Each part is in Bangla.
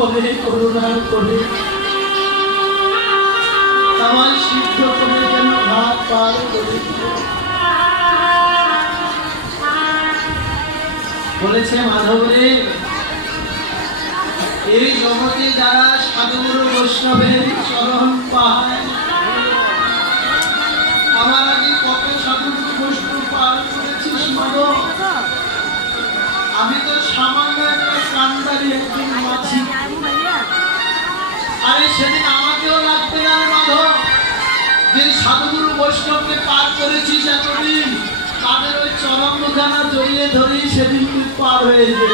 করে করুণা করে। আমার সিদ্ধ করে যেন ঘাট পার করে। বলেছে মাধব রে, এই জগতে যারা সাধুগুরু বৈষ্ণবের চরণ পায় সাধুগুরু বৈষ্ণবকে পার করেছিস এতদিন। তাদের ওই চরম মুখানা জড়িয়ে ধরেই সেদিন তুই পার হয়ে যেতে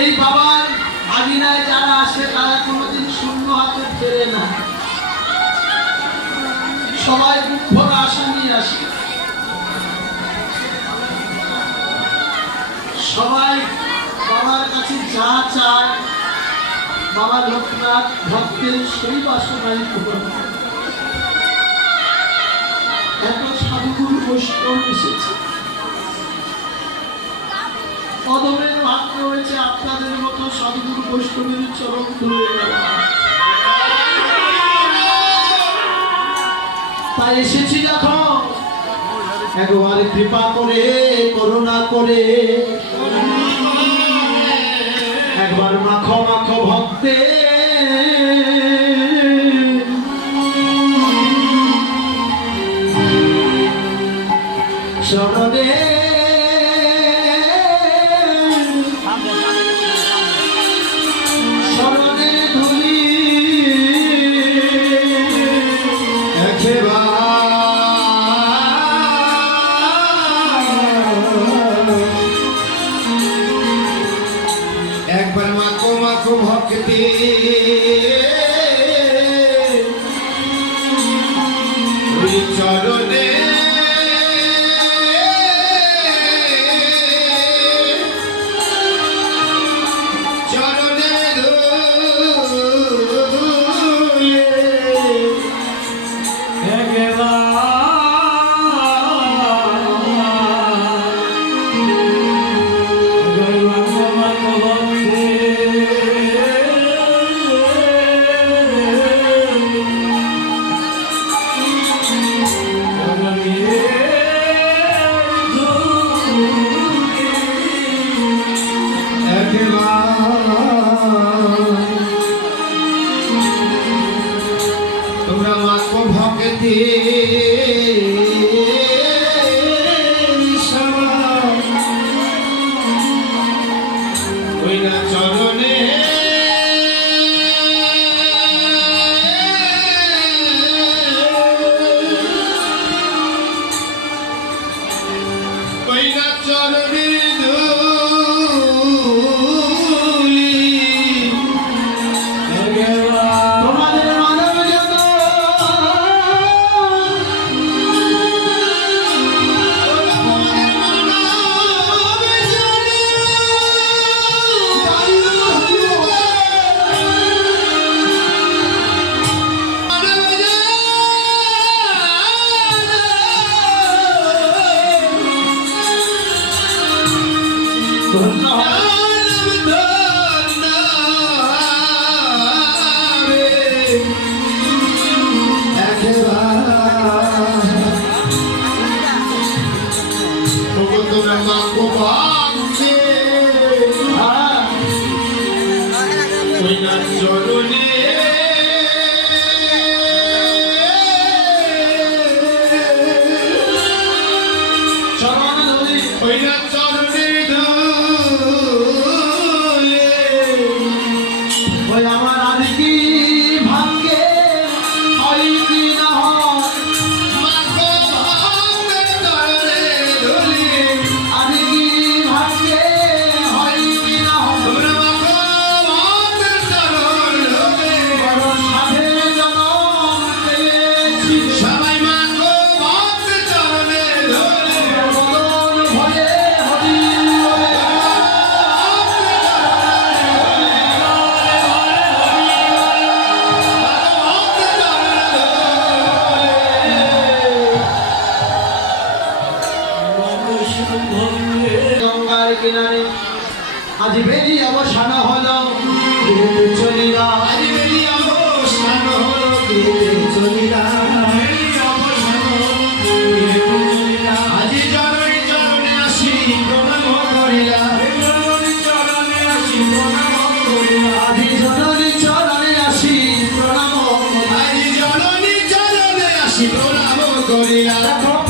এই বাবার ভাগিনায় যারা আসে, তারা কোনোদিন শূন্য হাতে ফেরে না। সবাই বুক ভরা আসে। সবাই বাবার কাছে যা চায়, বাবা লোকনাথ ভক্তের সেই বাসনাই পূরণ। এত সাধুগুরু বৈষ্ণব এসেছে। কদমের হয়েছে আপনাদের মতো তাই কৃপা করে করুণা করে। একবার মাখো মাখো ভক্তে। শরণে ধরি ওই না করিলা দেখো প্রণামে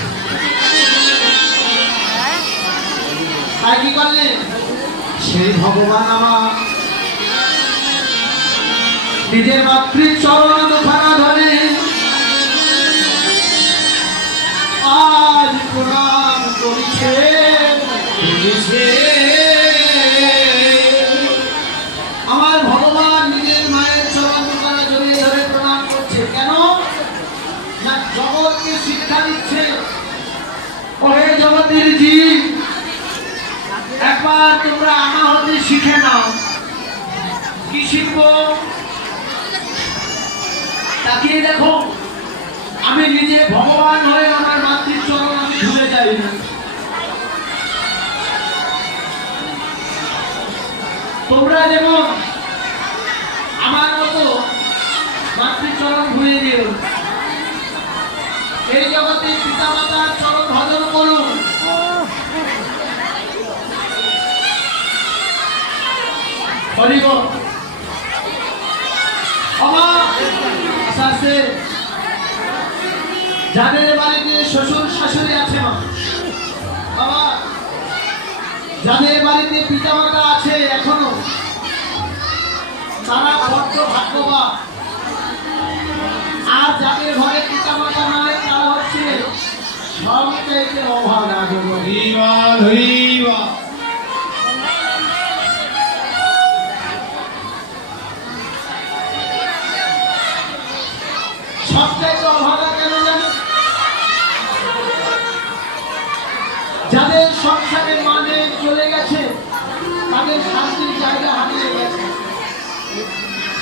তাই কি করলেন সেই ভগবান আমার। নিজের মাতৃ চরণ দুখানা ধরে। আজ প্রণাম করিছে। শিখে নাও কি শিখব? তাকিয়ে দেখো, আমি নিজে ভগবান হয়ে আমার মাতৃ চরণ আমি ভুলে যাই না। তোমরা যেমন আশা আছে। যাদের বাড়িতে শ্বশুর শাশুড়ি আছে মা। বাবা, যাদের বাড়িতে পিতামাতা আছে এখনও, তারা বড্ড ভাগ্যবান। আর যাদের ঘরে পিতামাতা নাই, তারা হচ্ছে সবচাইতে অভাগা সবচাইতে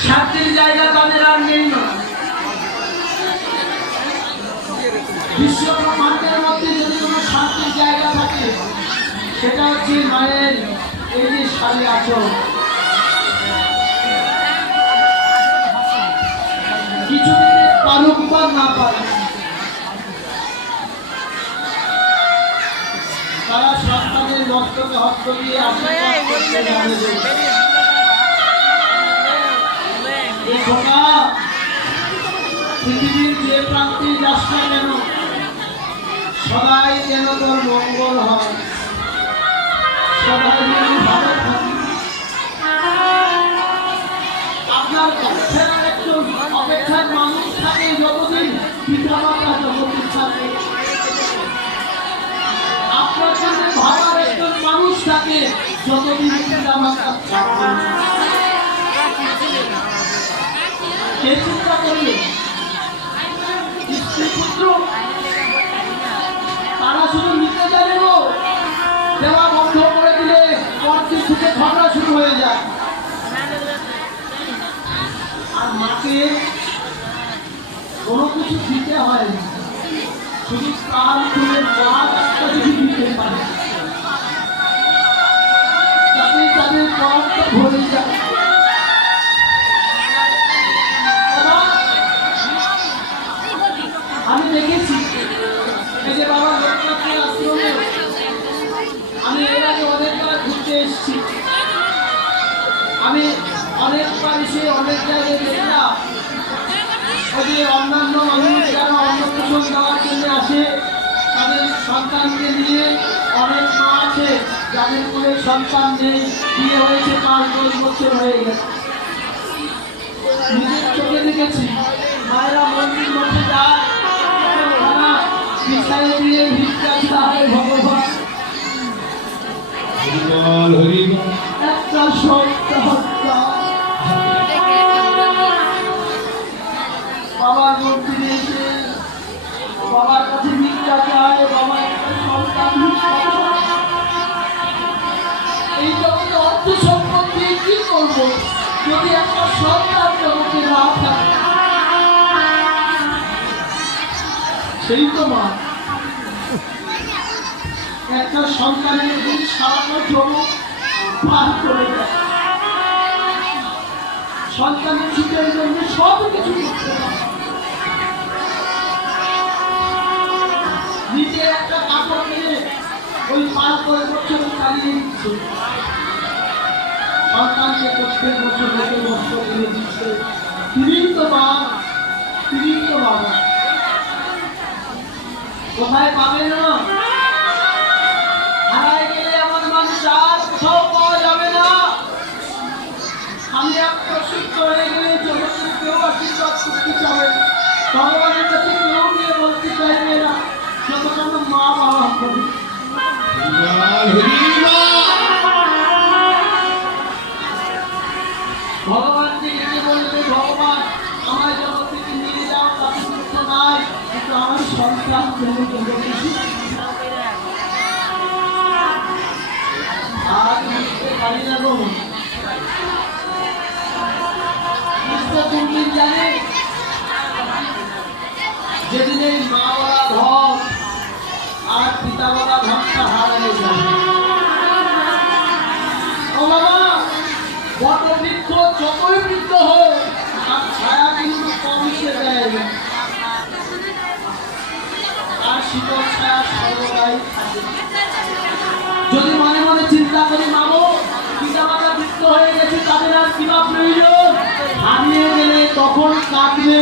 শান্তির জায়গা তাদের আর নেই না। বিশ্ব মধ্যে যদি কোনো শান্তির জায়গা থাকে, সেটা হচ্ছে মায়ের এই যে শাড়ি আচরণ। কিছুদিনে পারুক বা না পারে তারা সন্তানের মস্তকে হস্ত দিয়ে জানে পৃথিবীর যে প্রান্তে যাস না কেন সদাই যেন তোর মঙ্গল হয়। থাকিস। আপনার একটু অপেক্ষার মানুষ থাকে যতদিন পিতা মাতা থাকে। আপনার জন্য ভাবার একজন মানুষ থাকে যতদিন পিতা মাতা থাকে। কে চিন্তা করলে? স্ত্রী তারা শুধু নিতে জানে দেওয়া বন্ধ করে দিলে পরদিন থেকে ঝগড়া শুরু হয়ে যায়। আর মাকে কোনো কিছু দিতে হয় শুধু প্রাণ তুলে মাছ একটা দিতে পারে তাতে তাদের পরটা ভরে যায়। দেখেছি। এই যে বাবা লোকনাথের আশ্রমে আমি এর আগে অনেকবার ঘুরতে এসেছি। আমি অনেকবার এসে অনেক জায়গায় দেখলাম। ওই অন্যান্য মানুষ যারা অন্নপ্রাশন দেওয়ার জন্য আসে, তাদের সন্তানকে নিয়ে অনেক মা আছে, যাদের কোনো সন্তান নেই। বিয়ে হয়েছে পাঁচ দশ বছর হয়ে গেছে। নিজের চোখে দেখেছি। মায়েরা মন্দির মধ্যে যায় বিছায় দিয়ে ভিক্ষা চায় ভগবান একটা সত্য বাবার মন্দিরে বাবার কাছে চায় বাবা একটা সন্তান এই অর্থ সম্পদ দিয়ে কি করব? যদি একটা সন্তান জগতে না থাকে, সেই তো মা একটা সন্তানের দিন সারাটা জগৎ পার করে দেয়। সন্তানের সুখের জন্য সব কিছু করতে পারে নিজে একটা কাপড় কিনে ওই পাঁচ দশ বছর চালিয়ে দিচ্ছে। সন্তানকে প্রত্যেক বছর লোকে বস্ত্র কিনে দিচ্ছে। তিনি তো মা তিনি তো বাবা। কোথায় পাবে না? ভগবানের কাছে কেউ নিয়ে বলতে চাইবে না যতক্ষণ না মা বাবা হরিবল ভগবানকে ডেকে বলবে ভগবান আমার জগৎ থেকে নিয়ে যাও তাতে দুঃখ নাই কিন্তু আমার সন্তান যেন জগতে সুখী আর বুঝতে পারি না মা ধন আর পিতা বলা ধনটা তার ছায়া কিন্তু শীতল ছায়া সর্বদাই যদি মনে মনে চিন্তা করি মামো পিতা মাতা বৃদ্ধ হয়ে গেছে, তাদের আর কিবা প্রয়োজন হারিয়ে গেলে তখন কাটবে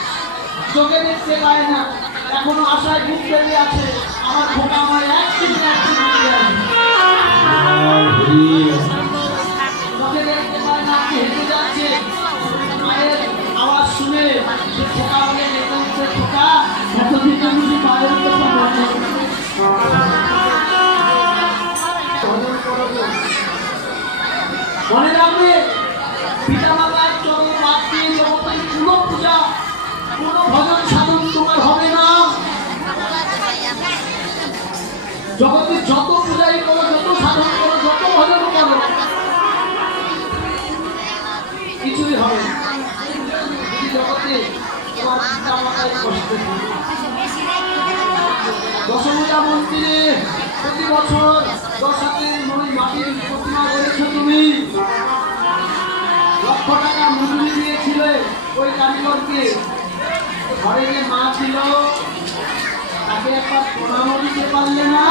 চোখে দেখতে পায় না, এখনও আশায় বুক বেরিয়ে আছে, আমার খোকা আমার একদিন চোখে দেখতে না হেঁটে যাচ্ছে মায়ের আওয়াজ শুনে সে খোকা বলে, নেতা উঠছে। মনে রাখবে কিছুই হবে। দশমূলা মন্দিরে প্রতি বছর দশ মাটির প্রতিমা করেছ তুমি লক্ষ টাকা মজুরি দিয়েছিলে ওই কারিগরকে ঘরে যে মা ছিল তাকে একবার প্রণামও দিতে পারলে না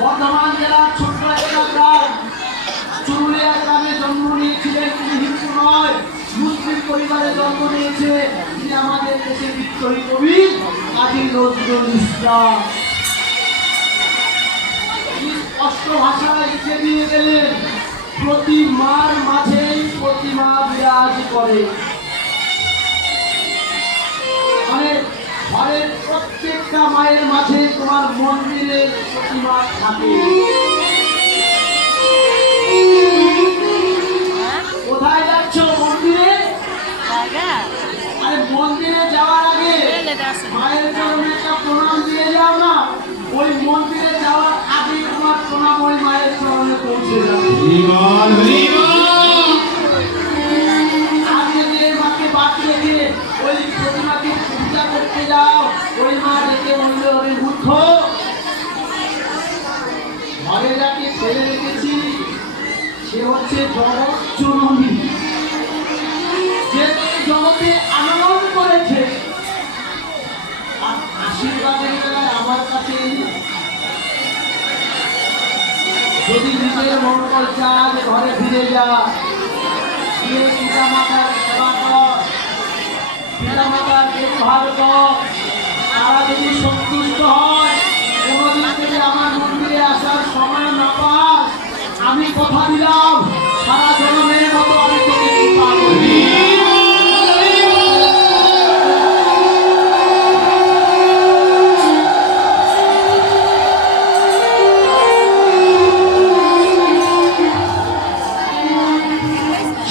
বর্ধমান জেলার ছোট্ট একটা চুরুলিয়া গ্রামে জন্ম নিয়েছিলেন তিনি হিন্দু নয়, মুসলিম পরিবারে জন্ম নিয়েছে। তিনি আমাদের দেশের বিদ্রোহী কবি কাজী নজরুল ইসলাম। স্পষ্ট ভাষায় লিখে দিয়ে গেলেন প্রতি মার মাঝেই প্রতিমা বিরাজ করে। মানে ঘরের প্রত্যেকটা মায়ের মাঝে তোমার মন্দিরে প্রতিমা থাকে। কোথায় যাচ্ছ মন্দিরে? আরে মন্দিরে যাওয়ার আগে মায়ের চরণে একটা প্রণাম দিয়ে যাও না? ওই মন্দিরে যাওয়ার আগে তোমার প্রণাম ওই মায়ের চরণে পৌঁছে আর যদি এই মাকে বাদ রেখে ওই প্রতিমাকে পূজা করতে যাও ওই মা ডেকে বলবে ওই মূর্খ ঘরে যাকে ফেলে রেখেছি সে হচ্ছে জগৎ জননী যে জগতে আনন্দ করেছে আর আশীর্বাদের বেলায় আমার কাছে। যদি নিজের মঙ্গল চান ঘরে ফিরে যা, গিয়ে পিতা মাতার সেবা কর পিতা মাতার দেখভাল কর, তারা যদি সন্তুষ্ট হয়, কোনোদিন থেকে আমার মন্দিরে আসার সময় না আমি কথা দিলাম। সারা জনমের মতো আমি তোকে কৃপা করি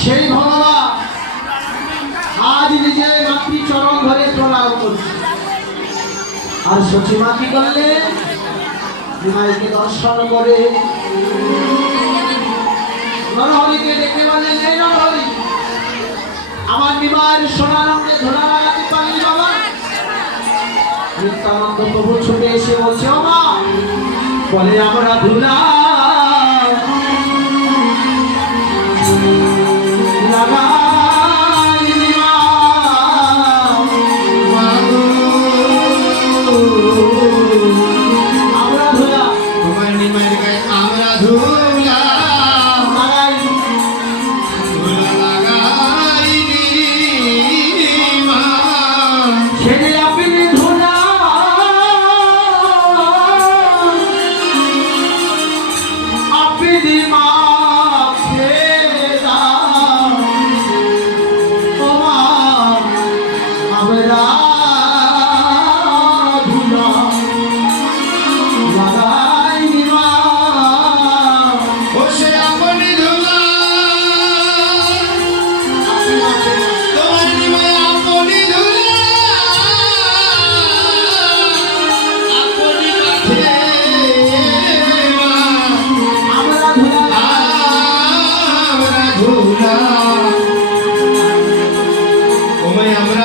সেই ভগবান আজ নিজের মাতৃ চরণ প্রণাম করছে। আর সচিমা কি করলে? নিমাইকে দর্শন করে নরহরিকে দেখে বললেন, এই নরহরি, আমার নিমায়ের সোনারঙ্গে ধরা লাগাতে পারি বাবা? নিত্যানন্দ প্রভু ছুটে এসে বলছে মা বলে, আমরা ধুলা আপনি মা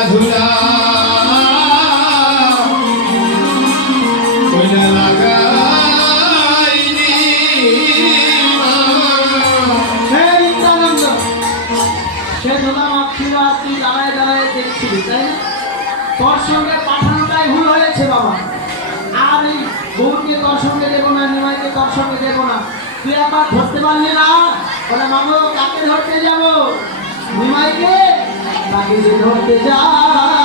না তোর সঙ্গে পাঠানোটাই ভুল হয়েছে বাবা আর এই বউকে তোর সঙ্গে দেবো না নিমাইকে তোর সঙ্গে দেবো না তুই একবার ধরতে পারলি না? বলে, মামু, কাকে ধরতে যাব? নিমাইকে তাকে যে ধরতে যাই